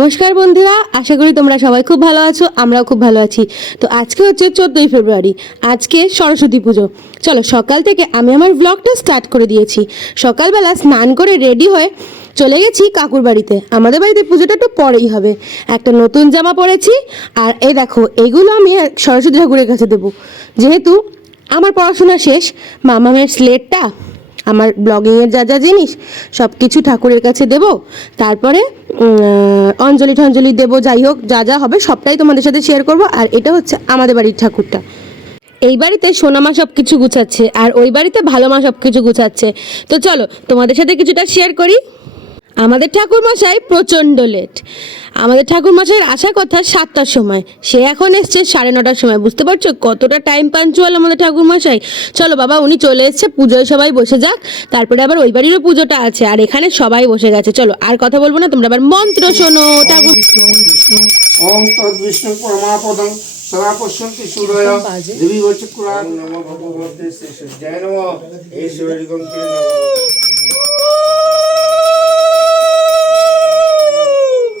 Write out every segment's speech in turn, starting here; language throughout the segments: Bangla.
নমস্কার বন্ধুরা, আশা করি তোমরা সবাই খুব ভালো আছো। আমরাও খুব ভালো আছি। তো আজকে হচ্ছে 14ই ফেব্রুয়ারি, আজকে সরস্বতী পুজো। চলো, সকাল থেকে আমি আমার ব্লগটা স্টার্ট করে দিয়েছি। সকালবেলা স্নান করে রেডি হয়ে চলে গেছি কাকুর বাড়িতে। আমাদের বাড়িতে পুজোটা একটু পরেই হবে। একটা নতুন জামা পরেছি, আর এই দেখো এইগুলো আমি সরস্বতী ঠাকুরের কাছে দেবো। যেহেতু আমার পড়াশোনা শেষ, মামামের স্লেটটা, আমার ব্লগিংয়ের যা যা জিনিস সব কিছু ঠাকুরের কাছে দেব। তারপরে অঞ্জলি টঞ্জলি দেবো, যাই হোক যা যা হবে সবটাই তোমাদের সাথে শেয়ার করব। আর এটা হচ্ছে আমাদের বাড়ির ঠাকুরটা। এই বাড়িতে সোনামা সব কিছু গুছাচ্ছে, আর ওই বাড়িতে ভালো মা সব কিছু গুছাচ্ছে। তো চলো তোমাদের সাথে কিছুটা শেয়ার করি। আমাদের ঠাকুরমশাই প্রচণ্ড লেট। আমাদের ঠাকুরমশাইয়ের আসার কথা 7টার সময়, সে এখন এসছে 9:30টার সময়। বুঝতে পারছো কতটা টাইম পাঞ্চুয়াল আমাদের ঠাকুরমশাই। চলো বাবা, উনি চলে এসছে, পুজোয় সবাই বসে যাক, তারপরে আবার ওই বাড়িরও পুজোটা আছে, আর এখানে সবাই বসে গেছে। চলো আর কথা বলবো না, তোমরা আবার মন্ত্র শোনো। ঠাকুর ওম তদ বিষ্ণু পরমাপদং সদা পশ্যন্তি সূর্যয় দেবী বচকুলা নমো ভগবতে জয় নমো ঈশ্বরী গঙ্গে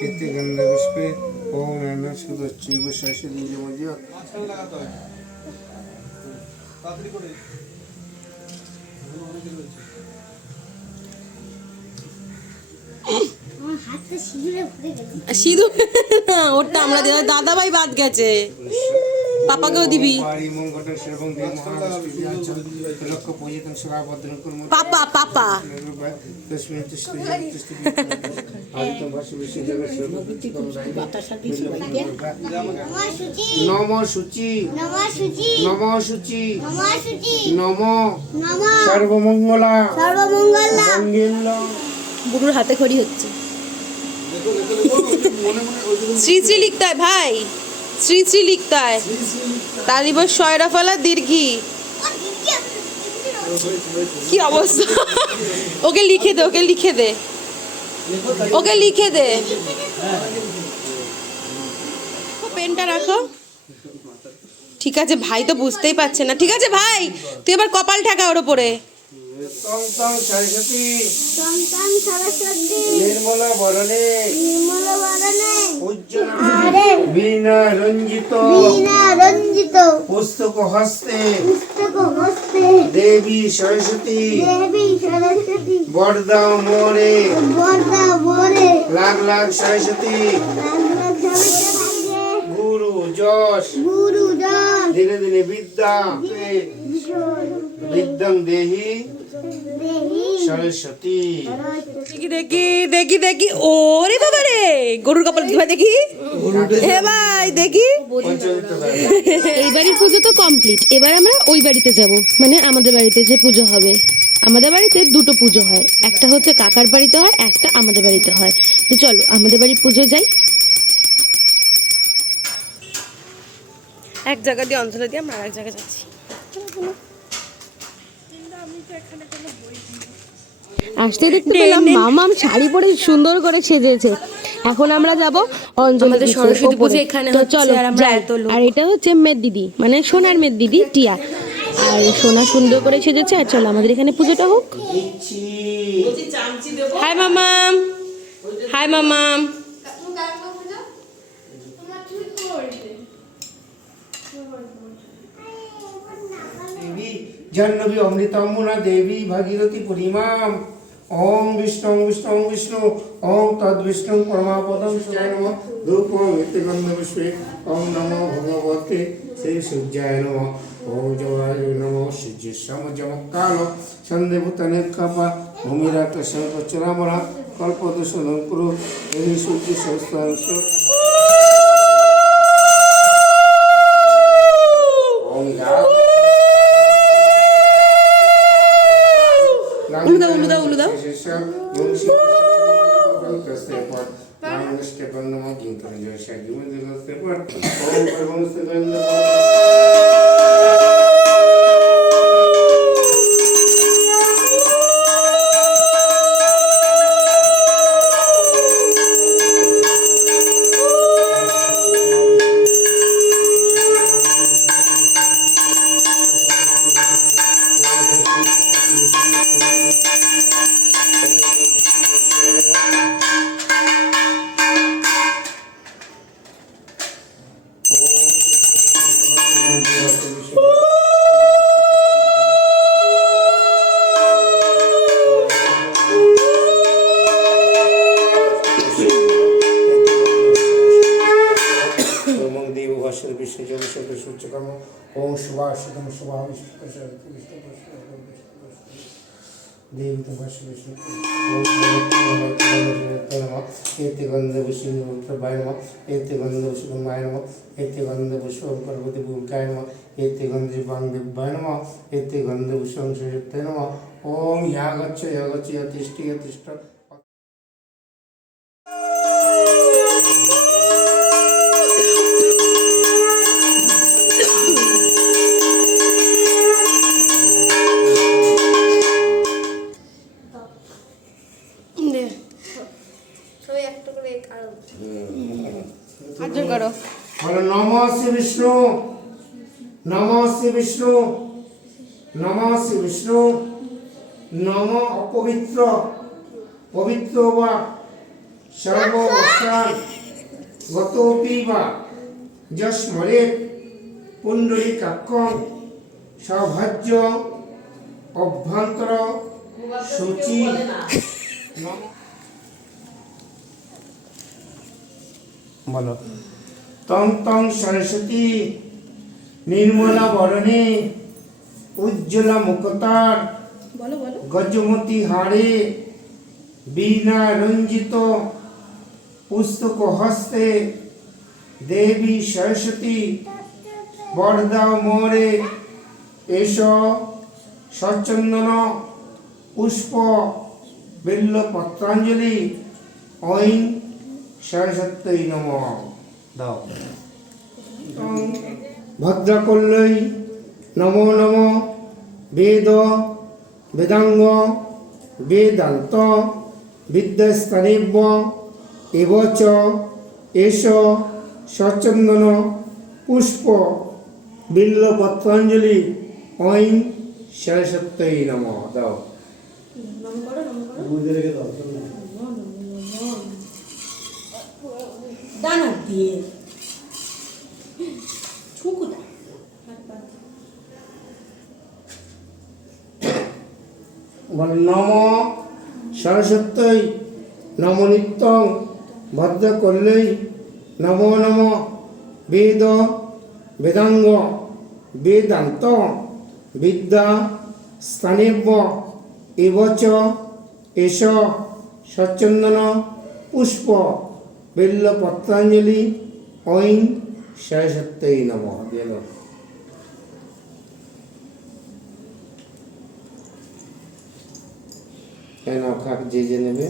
এতে গন্ধ পুষ্পে ওম নমঃ সুদচ্চৈব শাশ্বতী জমজি তাড়াতাড়ি করে সিঁদুর না, ওটা আমরা দাদা ভাই বাদ গেছে, পাপাকেও দিবি। পাপা পাপা নম শুচি নম শুচি নম সর্বমঙ্গলা বুড়ুর হাতে খড়ি হচ্ছে। শ্রী শ্রী লিখতে হয় ভাই, শ্রী শ্রী লিখতে হয়। তালিব শয়রা ফলা দীর্ঘি। কি অবস্থা, ওকে লিখে দে, ওকে লিখে দে, ওকে লিখে দে। পেনটা রাখো। ঠিক আছে ভাই, তো বুঝতেই পারছে না। ঠিক আছে ভাই, তুই এবার কপাল ঠেকা ওর উপরে। নির্মলা বরণে বীণা রঞ্জিত পুস্তক হস্তে দেবী সরস্বতী বরদাও মোরে লাখ লাখ সরস্বতী গুরু যশ দিনে দিনে বিদ্যা বিদ্যাং দেহি সরস্বতী। দেখি দেখি দেখি দেখি, ওরে বাবা রে, গরুর কপাল ভাই দেখি। হে ভাই দেখি। এই বাড়ির পুজো তো কমপ্লিট, এবার আমরা ওই বাড়িতে যাব, মানে আমাদের বাড়িতে যে পুজো হবে। আমাদের বাড়িতে দুটো পুজো হয়, একটা হচ্ছে কাকার বাড়িতে হয়, একটা আমাদের বাড়িতে হয়। তো চলো আমাদের বাড়ির পুজো যাই। এক জায়গা দিয়ে অঞ্চলে দিয়ে আমরা এক জায়গায় যাচ্ছি। আসতে দেখতে পেলাম মামাম শাড়ি পরে সুন্দর করে সেজেছে। এখন আমরা যাব অঞ্জলি সরস্বতী পুজো এখানে হচ্ছে, আর আমরা এত লোক। আর এটা হচ্ছে মেদ দিদি, মানে সোনার মেদ দিদি টিয়া। আর সোনা সুন্দর করে সেজেছে। আর চলো আমাদের এখানে পুজোটা হোক। হাই মামাম, হাই মামাম। জাহ্নবী অমৃতম্বনা দেবী ভাগীরথী পরিমাম ওম বিষ্ণু বিষ্ণু বিষ্ণু ওম তদ বিষ্ণু পরমাপদম সূর্যায় নমঃ ধূপম নিত্যগন্ধ পুষ্পে ওম নমো ভগবতে শ্রী সূর্যায় নমঃ ওম জবায় নমঃ সূর্য সমজমকাল সন্দেভূতনে কাপা ভূমিরাট শঙ্কচরামরা কল্পদোষণং কুরু এই সূর্য সংস্থাংশ ওম উলুদাও উলুদাও উলুদাও। स्वभाव देवी तपस्या विष्णु एते गंध विष्णु प्रभाय नमः एते गंध विष्णुमाय नमः एते गंध विष्णु पार्वती भूमिकाय नमः एते गंध दिव्याय नमः एते गंध विष्णु संयुक्ताय नमः ओम या गच्छ यतिष्ठ यतिष्ठ সবাই একটা করে আরো আদর করো। বলো নমঃ শ্রী বিষ্ণু নমঃ শ্রী বিষ্ণু নমঃ শ্রী বিষ্ণু নম অপবিত্র পবিত্র বা সর্ববস্থান গতোপি বা যস্মরে পুণ্ডরীকাক্ষং সৌভাজ্য অভ্যন্তর সূচি বলো তং তং সরস্বতী নির্মলা বরণে উজ্জ্বলা মুখতার বলো বলো। গজমতি হাড়ে বীণা রঞ্জিত পুস্তক হস্তে দেবী সরস্বতী বরদাও মোরে এস সচন্দন পুষ্প বিল্ল পত্রাঞ্জলি ঐং সরস্বত্যই নমঃ দাও ভদ্রকল্যই নমো নমো বেদ বেদাঙ্গ বেদান্ত বিদ্যাস্তানেভ্য এব চ এষ সচন্দন পুষ্প বিল্ল পত্রাঞ্জলি ঐং সরস্বত্যই নমঃ দাও দানা দিয়ে ছুকুদা বল নম সরস্বত্যই নম নিত্যং ভদ্রকল্যই নমো নম বেদ বেদাঙ্গ বেদান্ত বিদ্যা স্থানেভ্য এব চ এষ সচন্দন পুষ্প বিল্ল পত্রাঞ্জলি ঐং সরস্বত্যই নমঃ দিল কেন খাক যে নেবে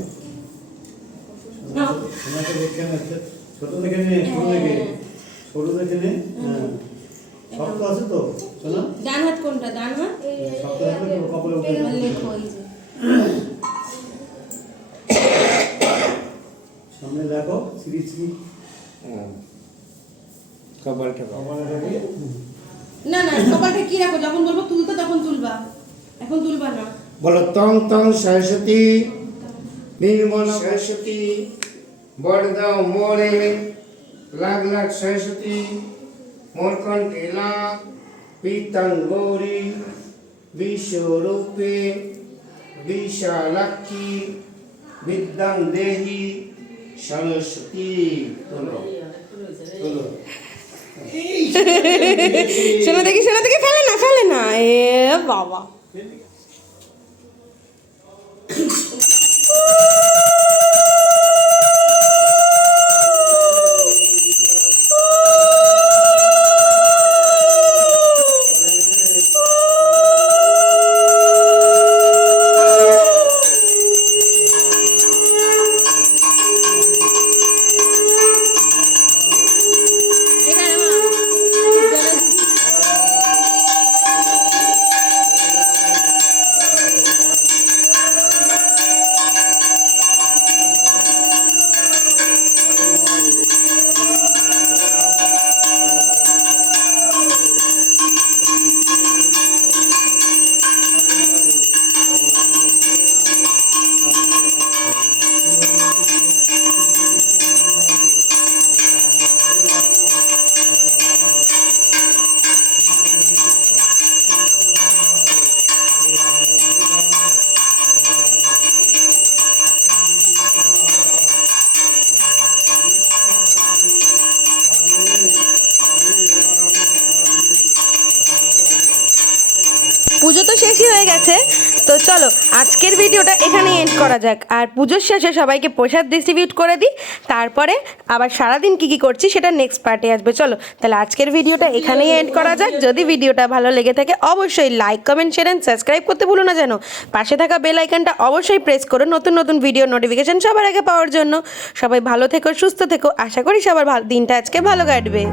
ছোট দেখে নে ছোট দেখে ছোট দেখে নে শক্ত আছে তো শোনা ডান হাত কোনটা? ডান হাত শক্ত আছে তো কপালে উঠে এবার লেখো এই যে সামনে দেখো শ্রী শ্রী কপালটা কপালে রেখে না না কপালটা কি রাখো, যখন বলবো তুলতে তখন তুলবা, এখন তুলবা না। বলো তং তং সরস্বতী নির্মলা সরস্বতী বরদাও মোরে লাখ লাখ সরস্বতী মোর কণ্ঠে লাখ পীতাং গৌরী বিশ্বরূপে বিশালাক্ষী বিদ্যাং দেহি সরস্বতী তোলো তোলো শোনা দেখি ফেলে না এ বাবা। পুজো তো শেষই হয়ে গেছে, তো চলো আজকের ভিডিওটা এখানেই এন্ড করা যাক। আর পুজোর শেষে সবাইকে প্রসাদ ডিস্ট্রিবিউট করে দিই, তারপরে আবার সারাদিন কী কী করছি সেটা নেক্সট পার্টে আসবে। চলো তাহলে আজকের ভিডিওটা এখানেই এন্ড করা যাক। যদি ভিডিওটা ভালো লেগে থাকে অবশ্যই like, comment, share and subscribe করতে ভুলো না যেন। পাশে থাকা বেল আইকনটা অবশ্যই প্রেস করো নতুন নতুন ভিডিও নোটিফিকেশন সবার আগে পাওয়ার জন্য। সবাই ভালো থেকো, সুস্থ থেকো, আশা করি সবার দিনটা আজকে ভালো কাটবে।